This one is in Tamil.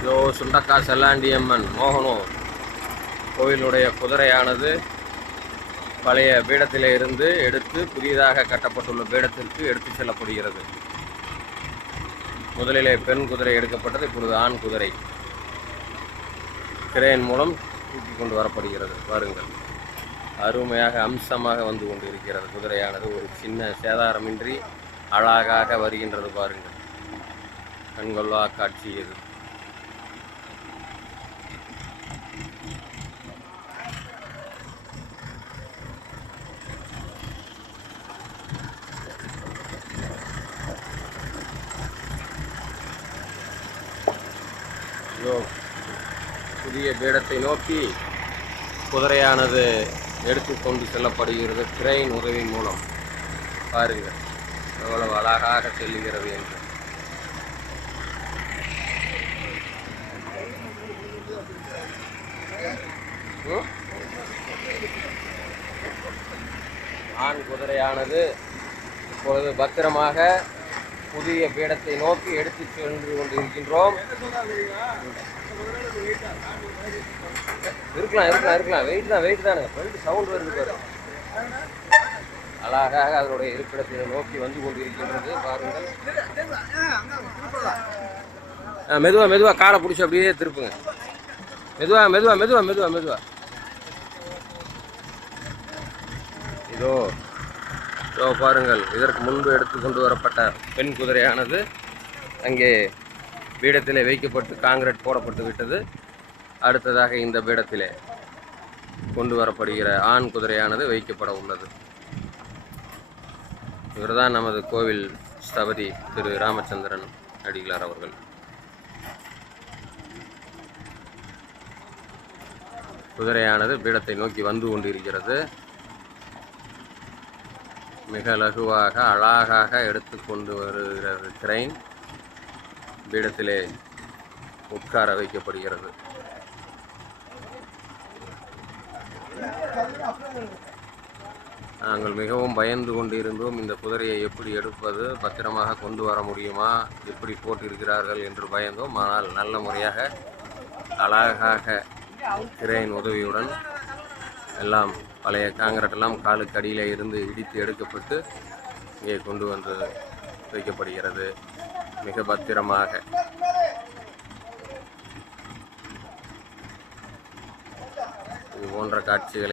இதோ சுண்டக்கா செல்லாண்டியம்மன் மோகனூர் கோயிலுடைய குதிரையானது பழைய பீடத்திலே இருந்து எடுத்து புதிதாக கட்டப்பட்டுள்ள பீடத்திற்கு எடுத்து செல்லப்படுகிறது. முதலிலே பெண் குதிரை எடுக்கப்பட்டது, இப்பொழுது ஆண் குதிரை கிரேன் மூலம் தூக்கி கொண்டு வரப்படுகிறது. பாருங்கள், அருமையாக அம்சமாக வந்து கொண்டு இருக்கிறது. குதிரையானது ஒரு சின்ன சேதாரமின்றி அழகாக வருகின்றது. பாருங்கள், கண்கொள்ளா காட்சி இது. புதிய பீடத்தை நோக்கி குதிரையானது எடுத்துக்கொண்டு செல்லப்படுகிறது கிரெயின் உதவி மூலம். பாருங்கள் எவ்வளவு அழகாக செல்லுகிறது என்று. ஆண் குதிரையானது இப்பொழுது பத்திரமாக புதிய பீடத்தை நோக்கி எடுத்து சென்று கொண்டிருக்கின்றோம். இருக்கலாம் வெயிட் தானுங்க. சவுண்ட் வருது பாரு. அழகாக அதனுடைய இருப்பிடத்தை நோக்கி வந்து கொண்டிருக்கின்றது. பாருங்கள், மெதுவா காலை பிடிச்சி அப்படியே திருப்புங்க. மெதுவா. இதோ பாருங்கள், இதற்கு முன்பு எடுத்து கொண்டு வரப்பட்ட பெண் குதிரையானது அங்கே பீடத்திலே வைக்கப்பட்டு காங்கிரீட் போடப்பட்டு விட்டது. அடுத்ததாக இந்த பீடத்திலே கொண்டு வரப்படுகிற ஆண் குதிரையானது வைக்கப்பட உள்ளது. இவர்தான் நமது கோவில் ஸ்தபதி திரு ராமச்சந்திரன் அடிகளார் அவர்கள். குதிரையானது பீடத்தை நோக்கி வந்து கொண்டிருக்கிறது. மிக லகுவாக அழகாக எடுத்துக்கொண்டு வருகிறது கிரெயின். பீடத்திலே உட்கார வைக்கப்படுகிறது. நாங்கள் மிகவும் பயந்து கொண்டிருந்தோம், இந்த குதிரையை எப்படி எடுப்பது, பத்திரமாக கொண்டு வர முடியுமா, எப்படி போட்டிருக்கிறார்கள் என்று பயந்தோம். ஆனால் நல்ல முறையாக அழகாக கிரெயின் உதவியுடன் எல்லாம் பழைய காங்கிரீட் எல்லாம் காலுக்கு அடியிலே இருந்து இடித்து எடுக்கப்பட்டு இங்கே கொண்டு வந்து வைக்கப்படுகிறது மிக பத்திரமாக. இது போன்ற காட்சிகளை